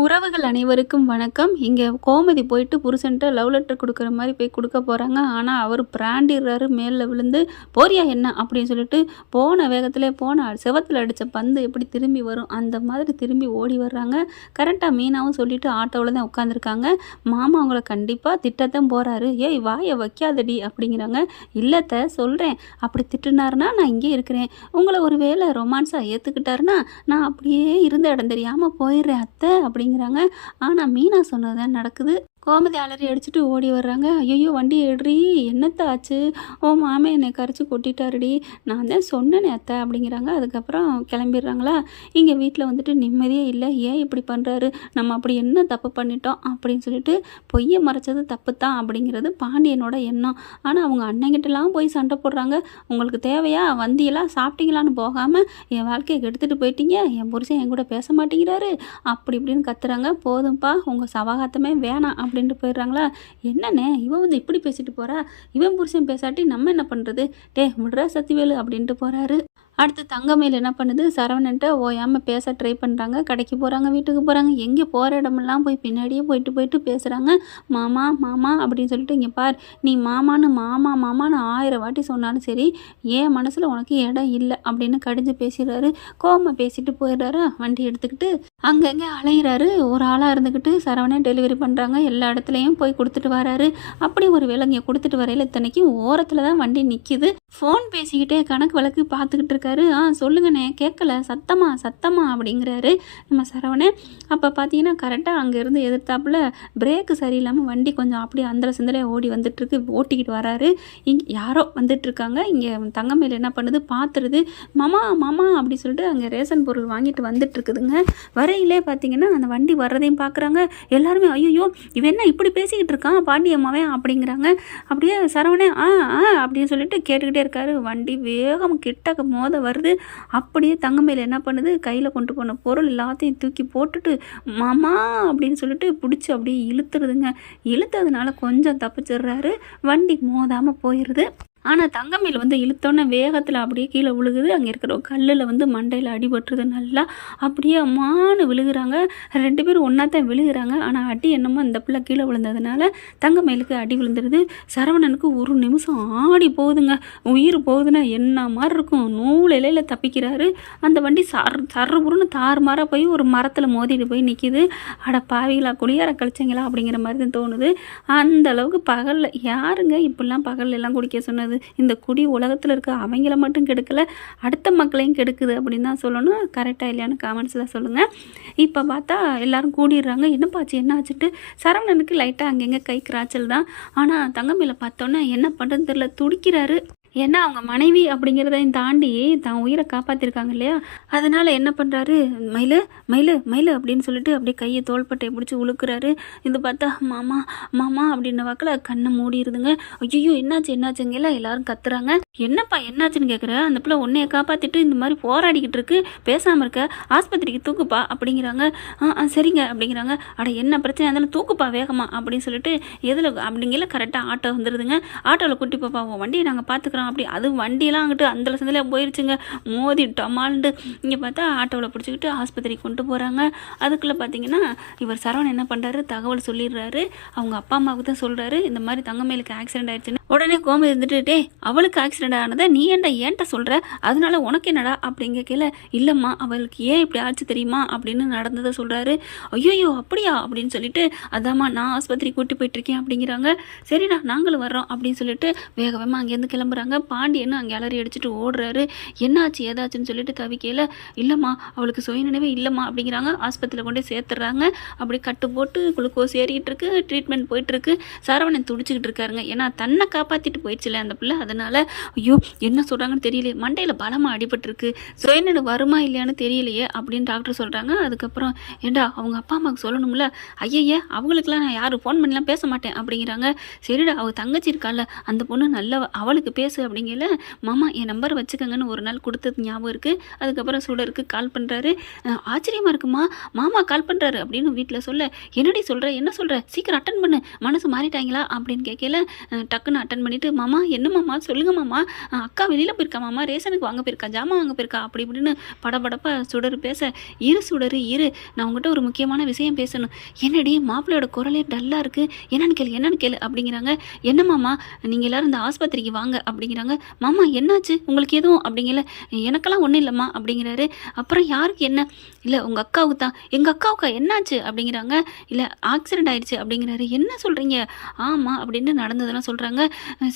உறவுகள் அனைவருக்கும் வணக்கம். இங்கே கோமதி போயிட்டு புருஷன்ட்ட லவ் லெட்டர் கொடுக்குற மாதிரி போய் கொடுக்க போகிறாங்க ஆனால் அவர் பிராண்டிடுறாரு மேலே விழுந்து போறியா என்ன? அப்படின்னு சொல்லிட்டு போன வேகத்தில் போன செவத்தில் அடித்த பந்து எப்படி திரும்பி வரும் அந்த மாதிரி திரும்பி ஓடி வர்றாங்க. கரெக்டாக மீனாவும் சொல்லிட்டு ஆட்டோவில் தான் உட்காந்துருக்காங்க மாமா அவங்கள கண்டிப்பாக திட்டத்தான் போகிறாரு ஏய் வாயை வைக்காதடி அப்படிங்கிறாங்க. இல்லத்த சொல்கிறேன் அப்படி திட்டுனாருன்னா நான் இங்கே இருக்கிறேன். உங்களை ஒரு வேளை ரொமான்ஸாக ஏற்றுக்கிட்டாருன்னா நான் அப்படியே இருந்த இடம் தெரியாமல் போயிடுறேன் அத்தை அப்படிங்கிறாங்க. ஆனால் மீனா சொன்னது தான் நடக்குது. கோமதி அலறி அடிச்சுட்டு ஓடி வர்றாங்க. ஐயோ வண்டி எடுறி என்னத்த ஆச்சு? ஓ மாமே என்னை கரைச்சி கொட்டிட்டாருடி. நான் தான் சொன்னேனே அத்தை அப்படிங்கிறாங்க. அதுக்கப்புறம் கிளம்பிடுறாங்களா? இங்கே வீட்டில் வந்துட்டு நிம்மதியே இல்லை. ஏன் இப்படி பண்ணுறாரு நம்ம அப்படி என்ன தப்பு பண்ணிட்டோம்? அப்படின்னு சொல்லிட்டு பொய்யை மறைச்சது தப்பு தான் அப்படிங்கிறது பாண்டியனோட எண்ணம். ஆனால் அவங்க அண்ணங்கிட்டலாம் போய் சண்டை போடுறாங்க. உங்களுக்கு தேவையா? வந்தியெல்லாம் சாப்பிட்டீங்களான்னு போகாமல் என் வாழ்க்கையை கெடுத்துட்டு போயிட்டீங்க. என் புருஷன் என் கூட பேச மாட்டேங்கிறாரு. அப்படி இப்படின்னு கத்துறாங்க. போதும்ப்பா உங்கள் சவகாத்தமே வேணாம். அப்படின்ட்டு போயிடுறாங்களா? என்னண்ணே இவன் வந்து இப்படி பேசிட்டு போறா? இவன் புருஷன் பேசாட்டி நம்ம என்ன பண்ணுறது டே முடுறா சத்திவேலு அப்படின்ட்டு போகிறாரு அடுத்து தங்கமேல் என்ன பண்ணுது? சரவணன்ட்ட ஓயாமல் பேச ட்ரை பண்ணுறாங்க கடைக்கு போகிறாங்க வீட்டுக்கு போகிறாங்க எங்கே போகிற இடமெல்லாம் போய் பின்னாடியே போயிட்டு போயிட்டு பேசுகிறாங்க மாமா மாமா அப்படின்னு சொல்லிட்டு இங்கே பார். நீ மாமான்னு மாமா மாமான்னு ஆயிரம் வாட்டி சொன்னாலும் சரி ஏன் மனசில் உனக்கு இடம் இல்லை அப்படின்னு கடிஞ்சு பேசிடுறாரு. கோமா பேசிட்டு போயிடுறாரு. வண்டி எடுத்துக்கிட்டு அங்கங்கே அலையிறாரு. ஒரு ஆளாக இருந்துக்கிட்டு சரவணன் டெலிவரி பண்ணுறாங்க எல்லா இடத்துலையும் போய் கொடுத்துட்டு வராரு. அப்படி ஒரு வேலை இங்கே கொடுத்துட்டு வரையில இத்தனைக்கும் ஓரத்தில் தான் வண்டி நிற்கிது ஃபோன் பேசிக்கிட்டே கணக்கு வழக்கு பார்த்துக்கிட்டு இருக்காரு. ஆ சொல்லுங்கண்ணே கேட்கல. சத்தமா சத்தமா அப்படிங்கிறாரு நம்ம சரவணன். அப்போ பார்த்தீங்கன்னா கரெக்டாக அங்கேருந்து எதிர்த்தாப்புல பிரேக்கு சரியில்லாமல் வண்டி கொஞ்சம் அப்படியே அந்தல சிந்தலே ஓடி வந்துட்டுருக்கு. ஓட்டிக்கிட்டு வராரு. இங்கே யாரோ வந்துட்டுருக்காங்க. இங்கே தங்கமேல் என்ன பண்ணுது? பார்த்துருது மாமா மாமா அப்படி சொல்லிட்டு அங்கே ரேஷன் பொருள் வாங்கிட்டு வந்துட்டுருக்குதுங்க. வரையிலே பார்த்தீங்கன்னா அந்த வண்டி வர்றதையும் பார்க்குறாங்க எல்லாருமே ஐயோ இவன் என்ன இப்படி பேசிக்கிட்டு இருக்கான்? பாண்டியம்மாவே அப்படிங்கிறாங்க. அப்படியே சரவணே ஆ ஆ அப்படின்னு சொல்லிட்டு கேட்டுக்கிட்டே இருக்காரு. வண்டி வேகம் கிட்டக்க மோத வருது. அப்படியே தங்கமேல என்ன பண்ணுது? கையில் கொண்டு போன பொருள் எல்லாத்தையும் தூக்கி போட்டுட்டு மாமா அப்படின்னு சொல்லிட்டு பிடிச்சி அப்படியே இழுத்துருதுங்க. இழுத்ததுனால கொஞ்சம் தப்பிச்சிடுறாரு. வண்டி மோதாமல் போயிடுது ஆனால் தங்கமேல் வந்து இழுத்தோன்னே வேகத்தில் அப்படியே கீழே விழுகுது அங்கே இருக்கிற கல்லில் வந்து மண்டையில் அடிபட்டுருது நல்லா. அப்படியே அம்மானு விழுகிறாங்க. ரெண்டு பேரும் ஒன்றா தான் விழுகிறாங்க. ஆனால் அடி என்னமோ அந்த பிள்ளை கீழே விழுந்ததுனால தங்கமேலுக்கு அடி விழுந்துருது. சரவணனுக்கு ஒரு நிமிஷம் ஆடி போகுதுங்க. உயிர் போகுதுன்னா என்ன மாதிரி இருக்கும்? நூல் இலையில் தப்பிக்கிறாரு. அந்த வண்டி சர் சர்றபுருன்னு தாறுமாறாக போய் ஒரு மரத்தில் மோதிட்டு போய் நிற்கிது அட பாவிகளா குளியார கழிச்சிங்களா அப்படிங்கிற மாதிரி தான் தோணுது. அந்த அளவுக்கு பகலில் யாருங்க இப்படிலாம் பகல்ல எல்லாம் குடிக்க சொன்னது? இந்த குடி உலகத்தில் இருக்க அவங்கள மட்டும் கெடுக்கல அடுத்த மக்களையும் கெடுக்குது அப்படின்னு தான் சொல்லணும். கரெக்டாக இல்லையான்னு காமெண்ட்ஸில் சொல்லுங்கள் இப்போ பார்த்தா எல்லாரும் கூடிடுறாங்க. என்னப்பாச்சு என்ன ஆச்சுட்டு சரவணனுக்கு லைட்டாக அங்கங்கே கை கிராச்சல் தான். ஆனால் தங்கமேல பார்த்தோன்னே என்ன பண்ணுறதுன்னு தெரியல. துடிக்கிறாரு. ஏன்னா அவங்க மனைவி அப்படிங்கிறதையும் தாண்டி தான் உயிரை காப்பாற்றிருக்காங்க இல்லையா? அதனால் என்ன பண்ணுறாரு மயிலு மயிலு மயிலு அப்படின்னு சொல்லிட்டு அப்படியே கையை தோள்பட்டையை பிடிச்சி உழுக்கிறாரு. இது பார்த்தா மாமா மாமா அப்படின்ன வாக்கில் கண்ணை மூடிடுதுங்க ஐயோ என்னாச்சு என்னாச்சுங்கல்ல எல்லாரும் கத்துறாங்க. என்னப்பா என்னாச்சுன்னு கேட்குற அந்த பிள்ளை உன்னைய காப்பாற்றிட்டு இந்த மாதிரி போராடிக்கிட்டு இருக்கு. பேசாமல் இருக்க. ஆஸ்பத்திரிக்கு தூக்குப்பா அப்படிங்கிறாங்க. ஆ சரிங்க அப்படிங்கிறாங்க. அட என்ன பிரச்சனை இருந்தாலும் தூக்குப்பா வேகமா அப்படின்னு சொல்லிட்டு எதில் அப்படிங்கல கரெக்டாக ஆட்டோ வந்துடுதுங்க ஆட்டோவில் கூட்டி போப்பா வண்டியை நாங்கள் பார்த்துக்குறோம் அப்படி அது வண்டியெலாம் அங்கிட்டு அந்த சந்தில் போயிருச்சுங்க. மோதி டமால்ண்டு. இங்கே பார்த்தா ஆட்டோவில் பிடிச்சிக்கிட்டு ஆஸ்பத்திரிக்கு கொண்டு போகிறாங்க அதுக்குள்ளே பார்த்தீங்கன்னா இவர் சரவணன் என்ன பண்ணுறாரு தகவல் சொல்லிடுறாரு. அவங்க அப்பா அம்மாவுக்கு தான் சொல்கிறாரு இந்த மாதிரி தங்கமேலுக்கு ஆக்சிடென்ட் ஆயிடுச்சுன்னு. உடனே கோமதி இருந்துட்டு டே அவளுக்கு ஆக்சிடென்ட் ஆனதை நீ ஏன்டா ஏன்ட்ட சொல்கிற அதனால உனக்கு என்னடா? அப்படிங்க கீழே இல்லைம்மா அவளுக்கு ஏன் இப்படி ஆச்சு தெரியுமா? அப்படின்னு நடந்ததை சொல்கிறாரு ஐயோயோ அப்படியா? அப்படின்னு சொல்லிட்டு அதாம்மா நான் ஆஸ்பத்திரி கூட்டி போயிட்டுருக்கேன் அப்படிங்கிறாங்க. சரிடா நாங்களும் வர்றோம் அப்படின்னு சொல்லிட்டு வேக வேகமாக அங்கேருந்து கிளம்புறாங்க. பாண்டியன்னு அங்கே அலறி அடிச்சுட்டு ஓடுறாரு. என்னாச்சு ஏதாச்சுன்னு சொல்லிட்டு தவிக்கையில் இல்லைம்மா அவளுக்கு சுயநினைவே இல்லைம்மா அப்படிங்கிறாங்க. ஆஸ்பத்திரியில் கொண்டு சேர்த்துறாங்க அப்படி கட்டு போட்டு குளுக்கோஸ் ஏறிக்கிட்டு இருக்கு ட்ரீட்மெண்ட் போயிட்டுருக்கு. சரவணன் துடிச்சிக்கிட்டு இருக்காருங்க. ஏன்னா தன்னை காப்பாற்றிட்டு போயிடுச்சுல அந்த பிள்ளை. அதனால் ஐயோ என்ன சொல்கிறாங்கன்னு தெரியலையே. மண்டையில் பலமாக அடிபட்டுருக்கு. சுயநினை வருமா இல்லையான்னு தெரியலையே அப்படின்னு டாக்டர் சொல்கிறாங்க அதுக்கப்புறம் ஏண்டா அவங்க அப்பா அம்மாவுக்கு சொல்லணும்ல? ஐயையே அவங்களுக்குலாம் நான் யாரும் ஃபோன் பண்ணிலாம் பேச மாட்டேன் அப்படிங்கிறாங்க. சரிடா அவள் தங்கச்சி இருக்கால அந்த பொண்ணு நல்ல அவளுக்கு பேச. ஆச்சு அப்படிங்கல மாமா என் நம்பர் வச்சுக்கோங்கன்னு ஒரு நாள் கொடுத்தது ஞாபகம் இருக்குது அதுக்கப்புறம் சுடருக்கு கால் பண்ணுறாரு ஆச்சரியமாக இருக்குமா? மாமா கால் பண்ணுறாரு அப்படின்னு வீட்டில் சொல்ல என்னடி சொல்கிற என்ன சொல்கிற சீக்கிரம் அட்டன் பண்ணு. மனசு மாறிட்டாங்களா? அப்படின்னு கேட்கல டக்குன்னு அட்டன் பண்ணிவிட்டு மாமா என்ன மாமா? சொல்லுங்க மாமா. அக்கா வெளியில் போயிருக்கா மாமா? ரேஷனுக்கு வாங்க போயிருக்கா? ஜாமான் வாங்க போயிருக்கா? அப்படி இப்படின்னு படபடப்பா சுடர் பேச இரு சுடரு இரு. நான் உங்ககிட்ட ஒரு முக்கியமான விஷயம் பேசணும். என்னடி மாப்பிள்ளையோட குரலே டல்லாக இருக்குது என்னன்னு கேளு என்னன்னு கேளு. அப்படிங்கிறாங்க. என்ன மாமா? நீங்கள் எல்லாரும் இந்த ஆஸ்பத்திரிக்கு வாங்க அப்படிங்கிறாங்க. மாமா என்னாச்சு? உங்களுக்கு எதுவும்? அப்படிங்கல. எனக்கெல்லாம் ஒன்றும் இல்லைம்மா அப்படிங்கிறாரு. அப்புறம் யாருக்கு என்ன? இல்லை உங்கள் அக்காவுக்கு தான். எங்கள் அக்காவுக்கா? என்னாச்சு? அப்படிங்கிறாங்க. இல்லை ஆக்சிடென்ட் ஆயிடுச்சு அப்படிங்கிறாரு. என்ன சொல்கிறீங்க ஆமாம் அப்படின்னு நடந்ததெல்லாம் சொல்கிறாங்க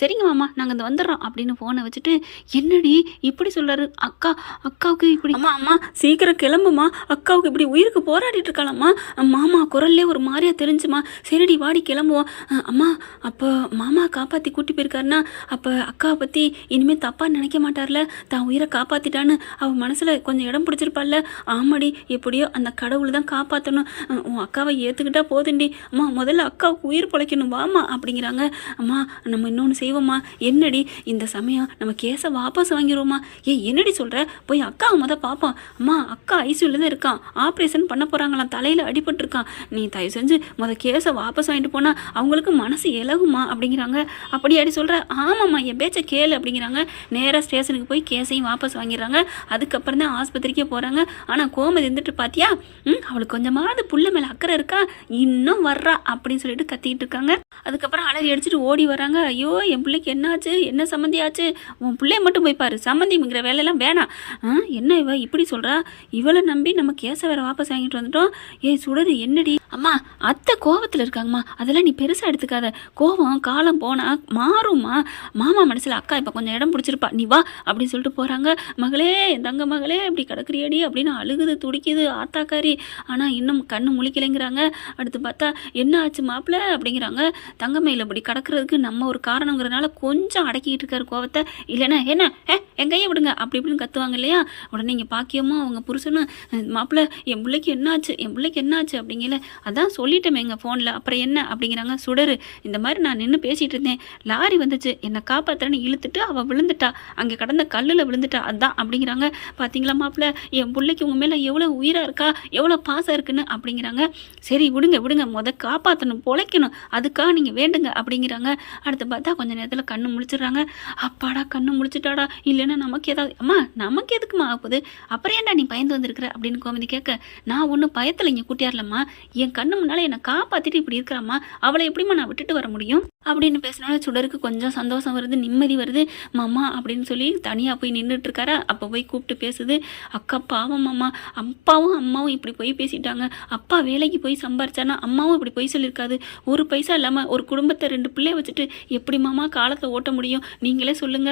சரிங்க மாமா நாங்கள் இந்த வந்துடுறோம் அப்படின்னு ஃபோனை வச்சுட்டு என்னடி? இப்படி சொல்கிறாரு அக்கா அக்காவுக்கு இப்படி அம்மா அம்மா சீக்கிரம் கிளம்புமா அக்காவுக்கு இப்படி உயிருக்கு போராடிட்டு இருக்காளாம்மா. மாமா குரல்லே ஒரு மாதிரியாக தெரிஞ்சுமா சரிடி வாடி கிளம்புவோம். அம்மா அப்போ மாமா காப்பாற்றி கூட்டி போயிருக்காருன்னா அப்போ அக்காவை பற்றி இனிமேல் தப்பாக நினைக்க மாட்டார்ல? தான் உயிரை காப்பாற்றிட்டான்னு அவள் மனசில் கொஞ்சம் இடம் பிடிச்சிருப்பாள்ல? ஆமாடி எப்படியோ அந்த கடவுள் தான் காப்பாற்றணும் உன் அக்காவை ஏற்றுக்கிட்டா போதுண்டி. அம்மா முதல்ல அக்காவுக்கு உயிர் பிழைக்கணும். வாமா அப்படிங்கிறாங்க. அம்மா நம்ம இன்னொன்று செய்வோம்மா. என்னடி இந்த சமயம் நம்ம கேஸை வாபஸ் வாங்கிடுவோமா ஏன் என்னடி சொல்கிற போய் அக்காவை முத பார்ப்போம். அம்மா அக்கா ஐசியூவில் தான் இருக்கான். ஆப்ரேஷன் பண்ண போகிறாங்களாம் தலையில் அடிபட்டிருக்கான். நீ தயவு செஞ்சு முத கேஸை வாபஸ் வாங்கிட்டு போனால் அவங்களுக்கு மனசு இலகுமா? அப்படிங்கிறாங்க. அப்படியாடி சொல்கிற ஆமாம்மா என் பேச்சை கேளு அப்படிங்கிறாங்க. நேராக ஸ்டேஷனுக்கு போய் கேஸையும் வாபஸ் வாங்கிடுறாங்க. அதுக்கப்புறம் தான் ஆஸ்பத்திரிக்கே போகிறாங்க ஆனால் கோமதி இருந்துட்டு பார்த்தியா ம் அவளுக்கு கொஞ்சமாவது புள்ள மேலே அக்கறை இருக்கா? இன்னும் வர்றா அப்படின்னு சொல்லிட்டு கத்திக்கிட்டு இருக்காங்க. அதுக்கப்புறம் அலறி அடிச்சுட்டு ஓடி வராங்க. ஐயோ என் பிள்ளைக்கு என்னாச்சு? என்ன சம்மந்தி ஆச்சு? உன் பிள்ளைய மட்டும் போய் பாரு. சம்மந்திங்கிற வேலையெல்லாம் வேணாம். ஆ என்ன இவ இப்படி சொல்கிறா இவளை நம்பி நம்ம கேஸை வேற வாபஸ் வாங்கிட்டு வந்துட்டோம். ஏய் சுடரு என்னடி? அம்மா அத்தை கோவத்தில் இருக்காங்கம்மா. அதெல்லாம் நீ பெருசாக எடுத்துக்காத. கோவம் காலம் போனால் மாறும்மா. மாமா மனசில் அக்கா இப்போ கொஞ்சம் இடம் பிடிச்சிருப்பா. நீ வா அப்படின்னு சொல்லிட்டு போகிறாங்க மகளே தங்க மகளே இப்படி கிடக்குறியடி அப்படின்னு அழுகுது துடிக்குது ஆத்தாக்காரி. ஆனால் இன்னும் கண்ணு முழிக்கலைங்கிறாங்க. அடுத்து பார்த்தா என்ன ஆச்சு மாப்பிள்ள அப்படிங்கிறாங்க. தங்கமையில் இப்படி கிடக்கிறதுக்கு நம்ம ஒரு காரணங்கிறதுனால கொஞ்சம் அடக்கிக்கிட்டு இருக்காரு கோவத்தை. இல்லைன்னா என்ன? ஏ என் கையை விடுங்க அப்படி இப்படின்னு கத்துவாங்க இல்லையா? உடனே இங்கே பாக்கியமோ அவங்க புருஷனும் மாப்பிள்ள என் பிள்ளைக்கு என்னாச்சு? என் பிள்ளைக்கு என்னாச்சு? அப்படிங்கல. அதான் சொல்லிட்டேன் எங்கள் ஃபோனில் அப்புறம் என்ன? அப்படிங்கிறாங்க. சுடரு. இந்த மாதிரி நான் நின்று பேசிகிட்டு இருந்தேன். லாரி வந்துச்சு. என்னை காப்பாற்றுறேன்னு இழுத்துட்டு அவள் விழுந்துட்டா. அங்கே கடந்த கல்லில் விழுந்துட்டா. அதுதான் அப்படிங்கிறாங்க. பார்த்தீங்களா மாப்பிள்ள? என் பிள்ளைக்கு உங்கள் மேலே எவ்வளோ உயிராக இருக்கா? எவ்வளோ பாசம் இருக்குன்னு அப்படிங்கிறாங்க. சரி விடுங்க விடுங்க. முத காப்பாற்றணும் பொழைக்கணும். அதுக்காக நீங்கள் வேண்டுங்க அப்படிங்கிறாங்க. அடுத்து பார்த்தா கொஞ்ச நேரத்தில் கண்ணு முழிச்சிடுறாங்க. அப்பாடா கண்ணு முழிச்சிட்டாடா. இல்லைன்னா நமக்கு ஏதாவது அம்மா நமக்கு எதுக்குமா ஆகுது? அப்புறம் ஏன்டா நீ பயந்து வந்திருக்கிற? அப்படின்னு கோமதி கேட்க நான் ஒன்றும் பயத்தில் இங்கே கூட்டியாரலம்மா. என் கண்ணு முன்னால் என்னை காப்பாற்றிட்டு இப்படி இருக்கிறாம்மா. அவளை எப்படிம்மா நான் விட்டுட்டு வர முடியும்? அப்படின்னு பேசினாலும் சுடருக்கு கொஞ்சம் சந்தோஷம் வருது. நிம்மதி வருது மாமா அப்படின்னு சொல்லி தனியாக போய் நின்றுட்டுருக்காரா அப்போ போய் கூப்பிட்டு பேசுது அக்கா பாவம் மாமா அப்பாவும் அம்மாவும் இப்படி போய் பேசிட்டாங்க. அப்பா வேலைக்கு போய் சம்பாரிச்சானா அம்மாவும் இப்படி போய் சொல்லியிருக்காது ஒரு பைசா இல்லாமல் ஒரு குடும்பத்தை ரெண்டு பிள்ளைய வச்சுட்டு எப்படி மாமா காலத்தை ஓட்ட முடியும்? நீங்களே சொல்லுங்க.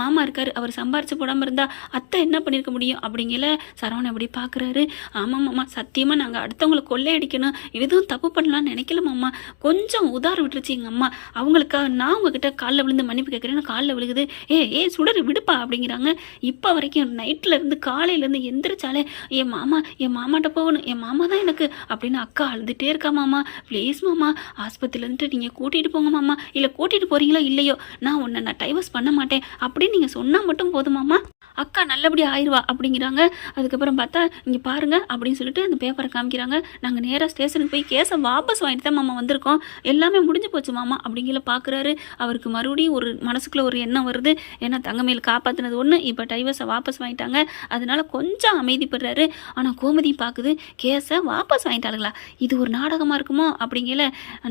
மாமா இருக்கார் அவர் சம்பாரிச்சு போடாமல் இருந்தா அத்தை என்ன பண்ணியிருக்க முடியும்? அப்படிங்கல சரவணன் அப்படி பார்க்குறாரு ஆமாம் மாமா சத்தியமாக நாங்கள் அடுத்தவங்களை கொள்ளையடிக்கணும். எதுவும் தப்பு பண்ணலாம்னு நினைக்கல மாமா. கொஞ்சம் உதார விட்டுருச்சு எங்கள் அம்மா. அவங்களுக்காக நான் உங்ககிட்ட காலில் விழுந்து மன்னிப்பு கேட்குறேன்னு காலில் விழுகுது. ஏ ஏ சுடர் விடுப்பா அப்படிங்கிறாங்க. இப்போ வரைக்கும் நைட்டில் இருந்து காலையிலேருந்து எந்திரிச்சாலே என் மாமா என் மாமாட்ட போகணும் என் மாமா தான் எனக்கு அப்படின்னு அக்கா அழுதுகிட்டே இருக்கா மாமா. ப்ளீஸ் மாமா ஆஸ்பத்திரிலேருந்து நீங்கள் கூட்டிகிட்டு போங்க மாமா. இல்லை கூட்டிகிட்டு போகிறீங்களோ இல்லையோ? நான் உன்னை நான் டைவர்ஸ் பண்ண மாட்டேன். அப்படின்னு நீங்கள் சொன்னால் மட்டும் போதுமாமா அக்கா நல்லபடியாக ஆயிடுவா அப்படிங்கிறாங்க. அதுக்கப்புறம் பார்த்தா இங்கே பாருங்க அப்படின்னு சொல்லிட்டு அந்த பேப்பரை காமிக்கிறாங்க. நாங்கள் நேராக ஸ்டேஷனுக்கு போய் கேஸை வாபஸ் வாங்கிட்டு தான் மாமா வந்திருக்கோம். எல்லாமே முடிஞ்சு போச்சு மாமா அப்படிங்கிற பார்க்குறாரு அவருக்கு மறுபடியும் ஒரு மனசுக்குள்ளே ஒரு எண்ணம் வருது. ஏன்னா தங்கமேல் காப்பாற்றினது ஒன்று இப்போ டைவர்ஸை வாபஸ் வாங்கிட்டாங்க. அதனால கொஞ்சம் அமைதிப்படுறாரு. ஆனால் கோமதி பார்க்குது கேஸை வாபஸ் வாங்கிட்டாளுங்களா? இது ஒரு நாடகமாக இருக்குமோ? அப்படிங்கல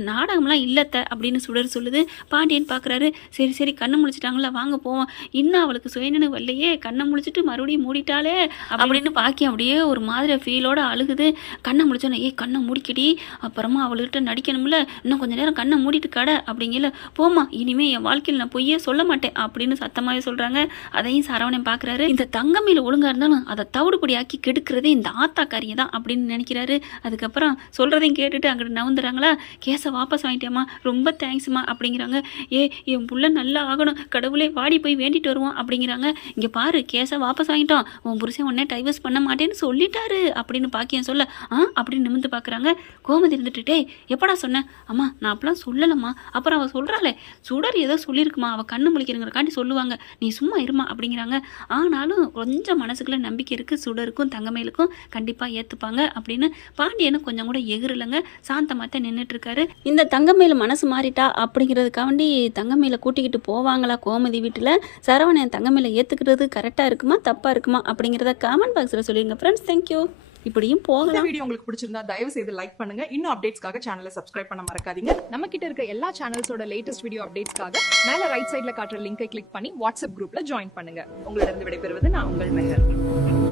நாடகம்லாம் இல்லத்த அப்படின்னு சுடர் சொல்லுது. பாண்டியன் பார்க்குறாரு சரி சரி கண்ணு முடிச்சிட்டாங்களா வாங்க போவோம். இன்னும் அவளுக்கு சுயநினைவு வரலையே கண்ணை முழிச்சிட்டு மறுபடியும் மூடிட்டாளே அப்படின்னு பாக்கி அப்படியே ஒரு மாதிரி ஃபீலோட அழுகுது. கண்ணை முழிச்சோன்னே ஏய் கண்ணை மூடிக்கடி. அப்புறமா அவள்கிட்ட நடிக்கணும்ல. இன்னும் கொஞ்ச நேரம் கண்ணை மூடிட்டு கடை. அப்படிங்கல போமா இனிமே என் வாழ்க்கையில் நான் பொய்யே சொல்ல மாட்டேன். அப்படின்னு சத்தமாகவே சொல்கிறாங்க அதையும் சரவணன் பார்க்குறாரு இந்த தங்கமையில் ஒழுங்காக இருந்தாலும் அதை தவிடுபடி ஆக்கி கெடுக்கிறதே இந்த ஆத்தாக்காரியை தான் அப்படின்னு நினைக்கிறாரு. அதுக்கப்புறம் சொல்கிறதையும் கேட்டுட்டு அங்கிட்டு நவுந்துறாங்களா. கேஸை வாபஸ் வாங்கிட்டேம்மா. ரொம்ப தேங்க்ஸ்மா. அப்படிங்கிறாங்க. ஏ என் புள்ள நல்லா ஆகணும். கடவுளே வாடி போய் வேண்டிட்டு வருவோம் அப்படிங்கிறாங்க. இங்கே பாரு கேஸை வாபஸ் வாங்கிட்டோம். உன் புருஷன் உடனே டைவர்ஸ் பண்ண மாட்டேன்னு சொல்லிட்டாரு அப்படின்னு பாக்கியம் சொல்ல ஆ? அப்படின்னு நிமிந்து பார்க்குறாங்க கோமதி இருந்துட்டு டேய் எப்படா சொன்னேன் அம்மா நான் அப்பெல்லாம் சொல்லலம்மா. அப்புறம் அவள் சொல்கிறாளே சுடர் ஏதோ சொல்லியிருக்குமா அவள் கண்ணு முழிக்கிறங்கிறக்காண்டி சொல்லுவாங்க. நீ சும்மா இருமா அப்படிங்கிறாங்க. ஆனாலும் கொஞ்சம் மனசுக்குள்ள நம்பிக்கை இருக்குது சுடருக்கும் தங்கமேலுக்கும் கண்டிப்பாக ஏற்றுப்பாங்க அப்படின்னு பாண்டியனும் கொஞ்சம் கூட எகிரலைங்க. சாந்தமாத்த நின்றுட்டு இருக்காரு. இந்த தங்கமேல மனசு மாறிட்டா? அப்படிங்கிறதுக்காண்டி தங்கமேல கூட்டிக்கிட்டு போவாங்களா கோமதி வீட்டில். சரவணன் தங்கமேல ஏற்றுக்கிறது கரெக்டாக இருக்குமா தப்பாக இருக்குமா அப்படிங்கிறத கமெண்ட் பாக்ஸில் சொல்லிடுங்க ஃப்ரெண்ட்ஸ் தேங்க்யூ இப்படியும் போகலாம். வீடியோ உங்களுக்கு பிடிச்சிருந்தா தயவு செய்து லைக் பண்ணுங்க. இன்னும் அப்டேட்ஸ்க்காக சேனலை சப்ஸ்கிரைப் பண்ண மறக்காதீங்க. நம்ம கிட்ட இருக்க எல்லா சேனல்ஸோட லேட்டஸ்ட் வீடியோ அப்டேட்ஸ்க்காக மேல ரைட் சைடுல காட்டுற லிங்கை கிளிக் பண்ணி வாட்ஸ்அப் குரூப்ல ஜாயின் பண்ணுங்க. உங்களிடம் விடைபெறுவது நான் உங்கள் மெஹர்.